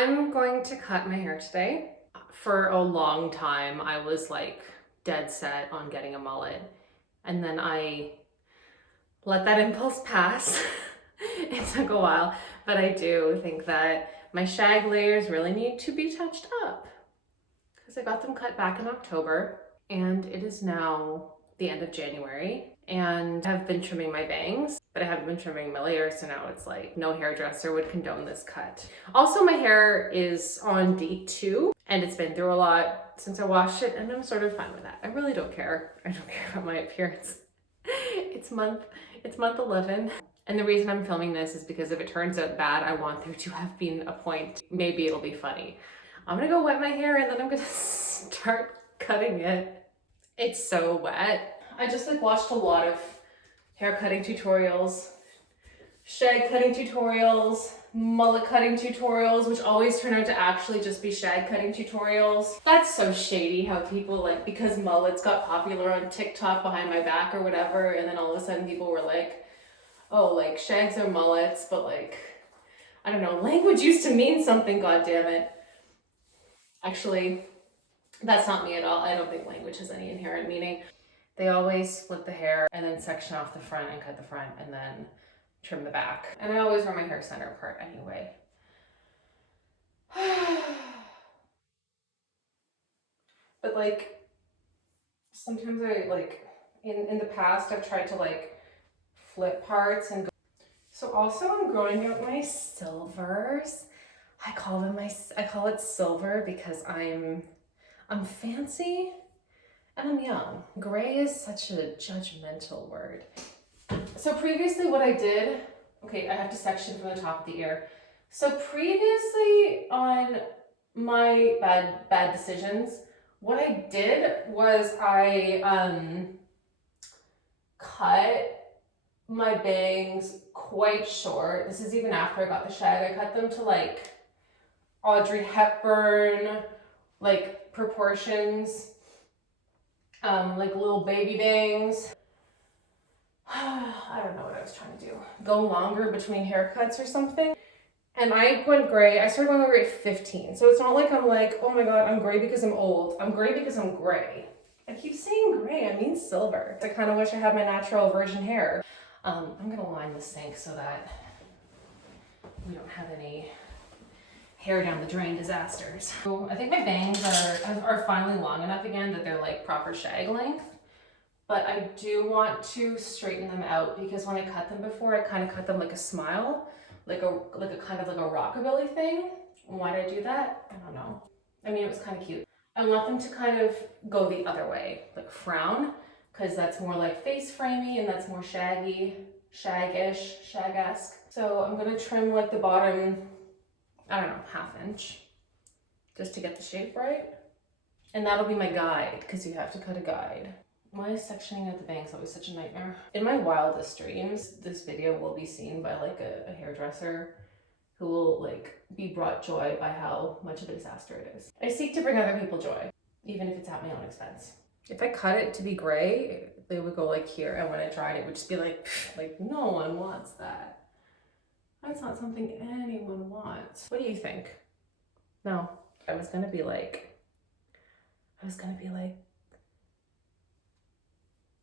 I'm going to cut my hair today. For a long time, I was like dead set on getting a mullet. And then I let that impulse pass. It took a while, but I do think that my shag layers really need to be touched up because I got them cut back in October and it is now the end of January and I've been trimming my bangs, but I haven't been trimming my layers, so now it's like no hairdresser would condone this cut. Also, my hair is on D2 and it's been through a lot since I washed it and I'm sort of fine with that. I really don't care. I don't care about my appearance. It's month 11. And the reason I'm filming this is because if it turns out bad, I want there to have been a point. Maybe it'll be funny. I'm gonna go wet my hair and then I'm gonna start cutting it. It's so wet. I just watched a lot of hair cutting tutorials, shag cutting tutorials, mullet cutting tutorials, which always turn out to actually just be shag cutting tutorials. That's so shady how people because mullets got popular on TikTok behind my back or whatever, and then all of a sudden people were like, oh, shags are mullets, but I don't know, language used to mean something, goddammit. Actually, that's not me at all. I don't think language has any inherent meaning. They always split the hair and then section off the front and cut the front and then trim the back. And I always wear my hair center apart anyway. But sometimes I in the past I've tried to flip parts and go. So also I'm growing out my silvers. I call it silver because I'm fancy and I'm young. Gray is such a judgmental word. So previously what I did, okay, I have to section from the top of the ear. So previously on my bad decisions, what I did was I cut my bangs quite short. This is even after I got the shag. I cut them to Audrey Hepburn, proportions, little baby bangs. I don't know what I was trying to do. Go longer between haircuts or something. And I went gray. I started going gray at 15. So it's not like I'm oh my God, I'm gray because I'm old. I'm gray because I'm gray. I keep saying gray, I mean silver. I kind of wish I had my natural virgin hair. I'm gonna line the sink so that we don't have any hair down the drain disasters. So I think my bangs are finally long enough again that they're proper shag length. But I do want to straighten them out because when I cut them before, I kind of cut them like a smile, like a kind of a rockabilly thing. Why did I do that? I don't know. I mean, it was kind of cute. I want them to kind of go the other way, frown, because that's more face framey and that's more shaggy, shag-ish, shag-esque. So I'm gonna trim the bottom, I don't know, ½ inch, just to get the shape right. And that'll be my guide, because you have to cut a guide. Why is sectioning out the bangs always such a nightmare? In my wildest dreams, this video will be seen by a hairdresser who will be brought joy by how much of a disaster it is. I seek to bring other people joy, even if it's at my own expense. If I cut it to be gray, they would go here, and when I tried it would just be no one wants that. That's not something anyone wants. What do you think? No, I was gonna be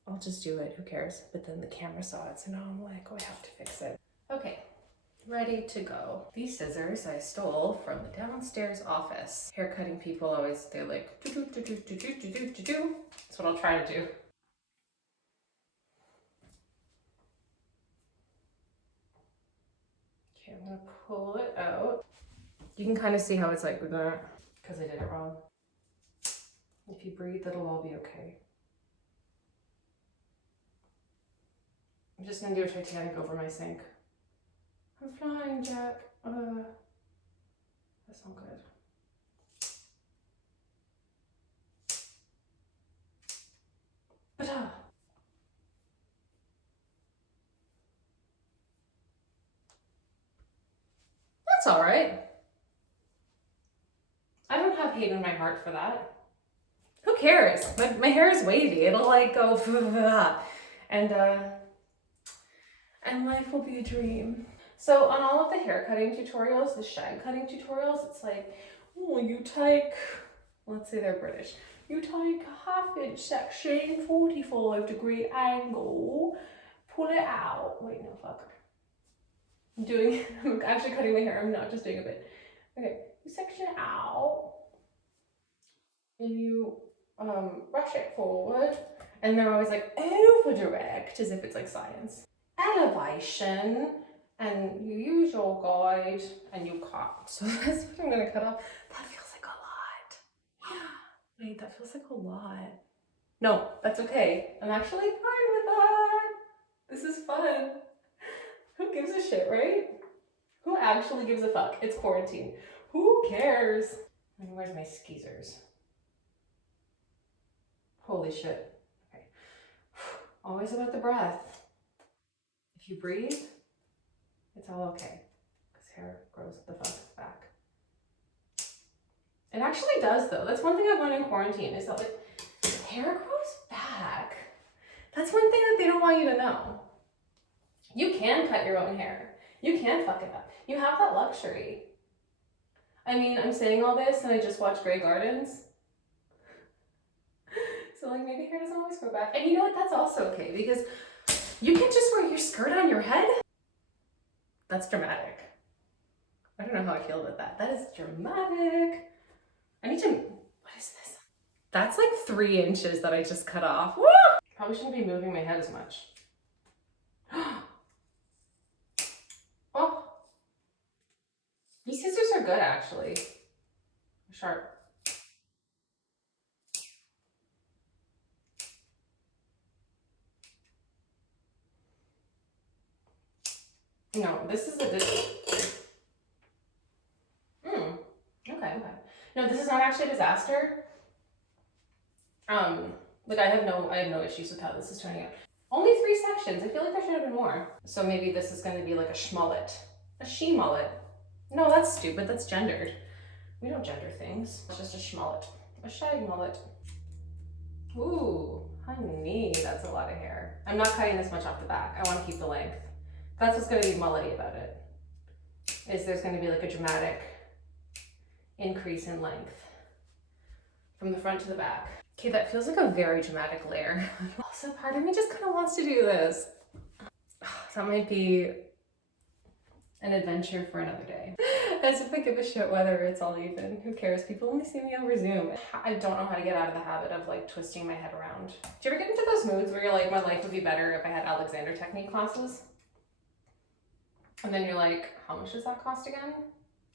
I'll just do it, who cares? But then the camera saw it, so now I'm oh, I have to fix it. Okay, ready to go. These scissors I stole from the downstairs office. Haircutting people always, they're do-do-do-do-do-do-do-do-do. That's what I'll try to do. Okay, I'm gonna pull it out. You can kind of see how it's because I did it wrong. If you breathe, it'll all be okay. I'm just gonna do a Titanic over my sink. I'm flying, Jack. That's not good. Ta-da! That's all right. I don't have hate in my heart for that. Who cares? My hair is wavy. It'll go and life will be a dream. So on all of the hair cutting tutorials, the shag cutting tutorials, it's like, oh, you take, let's say they're British, you take a 1/2 inch section, 45-degree angle, pull it out. Wait, no, fuck. I'm actually cutting my hair, I'm not just doing a bit. Okay, you section it out, and you brush it forward, and they're always like over direct, as if it's like science. Elevation, and you use your guide and you cut. So that's what I'm gonna cut off. That feels like a lot. Wait, that feels like a lot. No, that's okay. I'm actually fine with that. This is fun. Who gives a shit, right? Who actually gives a fuck? It's quarantine. Who cares? And where's my skeezers? Holy shit. Okay. Always about the breath. If you breathe, it's all okay. Because hair grows the fuck back. It actually does though. That's one thing I've learned in quarantine is that like hair grows back. That's one thing that they don't want you to know. You can cut your own hair. You can fuck it up. You have that luxury. I mean, I'm saying all this and I just watched Grey Gardens. So like maybe hair doesn't always grow back. And you know what? That's also okay because you can just wear your skirt on your head. That's dramatic. I don't know how I feel about that. That is dramatic. I need to, what is this? That's like 3 inches that I just cut off. Woo! Probably shouldn't be moving my head as much. Oh, these scissors are good actually. They're sharp. No, this is a good. Okay. No, this is not actually a disaster. Like I have no issues with how this is turning out. Only 3 sections. I feel like there should have been more. So maybe this is going to be like a schmullet, a she mullet. No, that's stupid. That's gendered. We don't gender things. It's just a schmullet, a shag mullet. Ooh, honey, that's a lot of hair. I'm not cutting this much off the back. I want to keep the length. That's what's going to be mullety about it. Is there's going to be like a dramatic increase in length from the front to the back. Okay, that feels like a very dramatic layer. Also, part of me just kind of wants to do this. That might be an adventure for another day. As if I give a shit whether it's all even. Who cares? People only see me over Zoom. I don't know how to get out of the habit of like twisting my head around. Do you ever get into those moods where you're like, my life would be better if I had Alexander technique classes? And then you're like, how much does that cost again?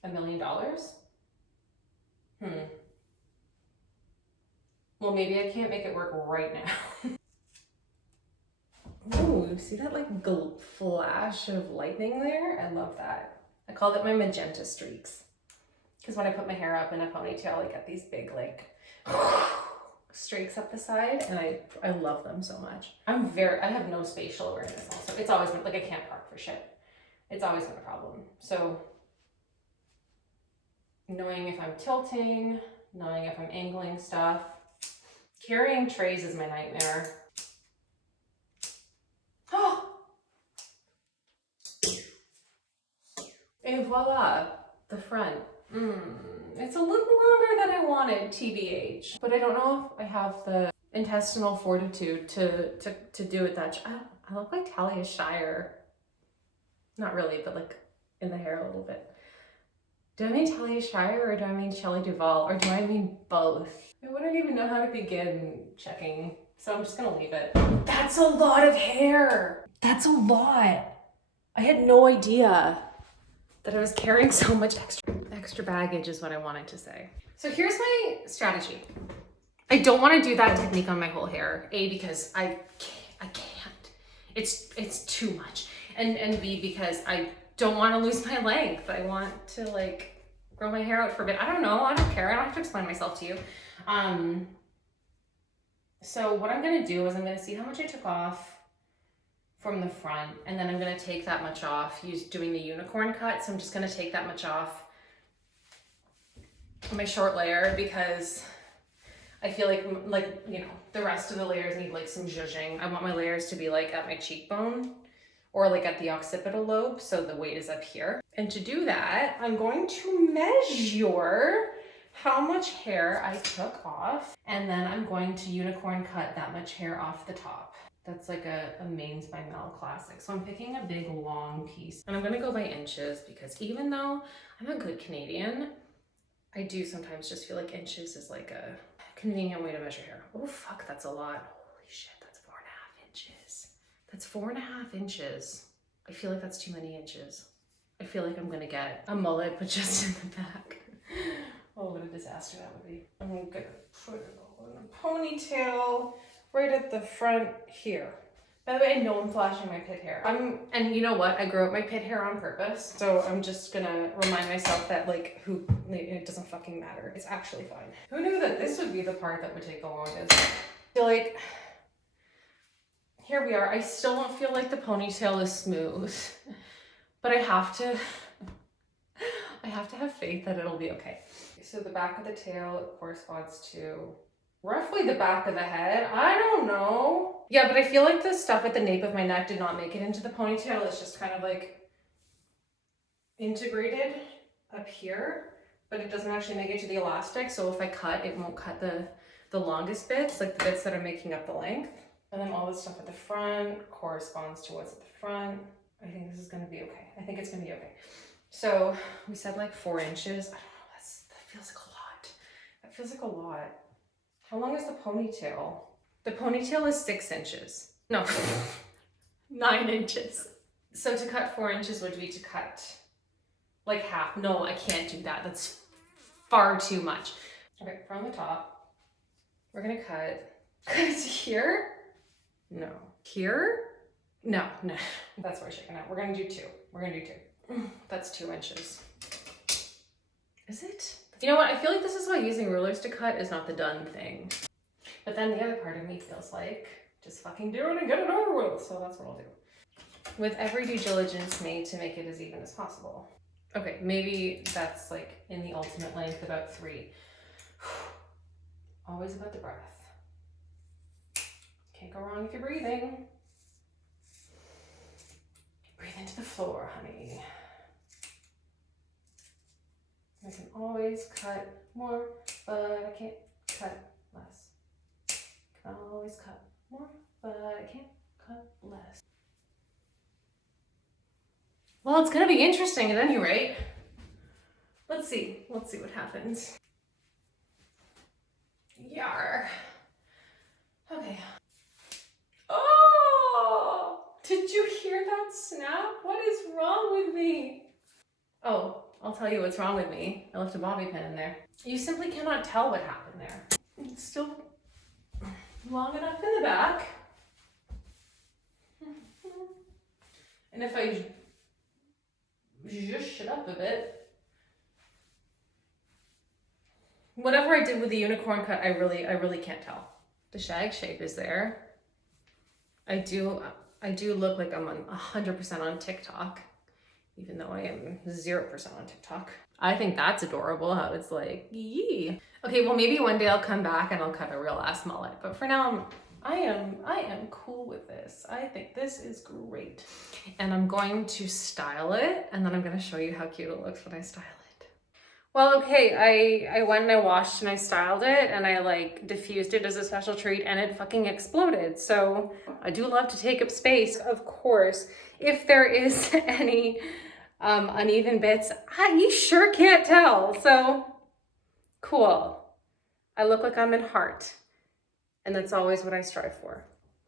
$1 million? Well, maybe I can't make it work right now. Ooh, see that like flash of lightning there? I love that. I call it my magenta streaks. Because when I put my hair up in a ponytail, I get these big like streaks up the side, and I love them so much. I have no spatial awareness also. It's always been, like I can't park for shit. It's always been a problem. So knowing if I'm tilting, knowing if I'm angling stuff. Carrying trays is my nightmare. Oh! And voila, the front. It's a little longer than I wanted, TBH. But I don't know if I have the intestinal fortitude to do it that. I look like Talia Shire. Not really, but like in the hair a little bit. Do I mean Talia Shire or do I mean Shelley Duvall or do I mean both? I wouldn't even know how to begin checking, so I'm just gonna leave it. That's a lot of hair. That's a lot. I had no idea that I was carrying so much extra baggage is what I wanted to say. So here's my strategy. I don't want to do that technique on my whole hair. A, because I can't. It's too much. And B, because I don't want to lose my length. I want to like grow my hair out for a bit. I don't know. I don't care. I don't have to explain myself to you. So what I'm going to do is I'm going to see how much I took off from the front, and then I'm going to take that much off doing the unicorn cut. So I'm just going to take that much off my short layer because I feel like, you know, the rest of the layers need like some zhuzhing. I want my layers to be like at my cheekbone or like at the occipital lobe, so the weight is up here. And to do that, I'm going to measure how much hair I took off, and then I'm going to unicorn cut that much hair off the top. That's like a Mains by Mel classic. So I'm picking a big long piece, and I'm gonna go by inches because even though I'm a good Canadian, I do sometimes just feel like inches is like a convenient way to measure hair. Oh fuck, that's a lot. Holy shit, that's 4.5 inches. That's 4.5 inches. I feel like that's too many inches. I feel like I'm gonna get a mullet, but just in the back. Oh, what a disaster that would be. I'm gonna put it all in a ponytail right at the front here. By the way, I know I'm flashing my pit hair. And you know what? I grew up my pit hair on purpose. So I'm just gonna remind myself that it doesn't fucking matter. It's actually fine. Who knew that this would be the part that would take the longest? I feel like, here we are. I still don't feel like the ponytail is smooth, but I have to have faith that it'll be okay. So the back of the tail corresponds to roughly the back of the head. I don't know. Yeah, but I feel like the stuff at the nape of my neck did not make it into the ponytail. It's just kind of like integrated up here, but it doesn't actually make it to the elastic. So if I cut, it won't cut the longest bits, like the bits that are making up the length. And then all the stuff at the front corresponds to what's at the front. I think this is gonna be okay. I think it's gonna be okay. So we said like 4 inches. I don't know, that feels like a lot. That feels like a lot. How long is the ponytail? The ponytail is 6 inches. No, 9 inches. So to cut 4 inches would be to cut like half. No, I can't do that. That's far too much. Okay, from the top, we're gonna cut here. No. Here? No. That's where I'm shaking out. We're gonna do 2. That's 2 inches. Is it? You know what? I feel like this is why using rulers to cut is not the done thing. But then the other part of me feels like just fucking do it and get it over with. So that's what I'll do. With every due diligence made to make it as even as possible. Okay, maybe that's like in the ultimate length, about 3. Always about the breath. Can't go wrong if you're breathing. Breathe into the floor, honey. I can always cut more, but I can't cut less. Can always cut more, but I can't cut less. Well, it's gonna be interesting at any rate. Let's see what happens. Yar. Okay. Oh, did you hear that snap? What is wrong with me? Oh, I'll tell you what's wrong with me. I left a bobby pin in there. You simply cannot tell what happened there. It's still long enough in the back. And if I zhush it up a bit. Whatever I did with the unicorn cut, I really can't tell. The shag shape is there. I do look like I'm 100% on TikTok, even though I am 0% on TikTok. I think that's adorable how it's like, yee. Okay, well maybe one day I'll come back and I'll cut a real ass mullet, but for now I am cool with this. I think this is great. And I'm going to style it, and then I'm gonna show you how cute it looks when I style it. Well, okay, I went and I washed and I styled it, and I like diffused it as a special treat, and it fucking exploded. So I do love to take up space, of course. If there is any uneven bits, you sure can't tell. So cool. I look like I'm in heart, and that's always what I strive for.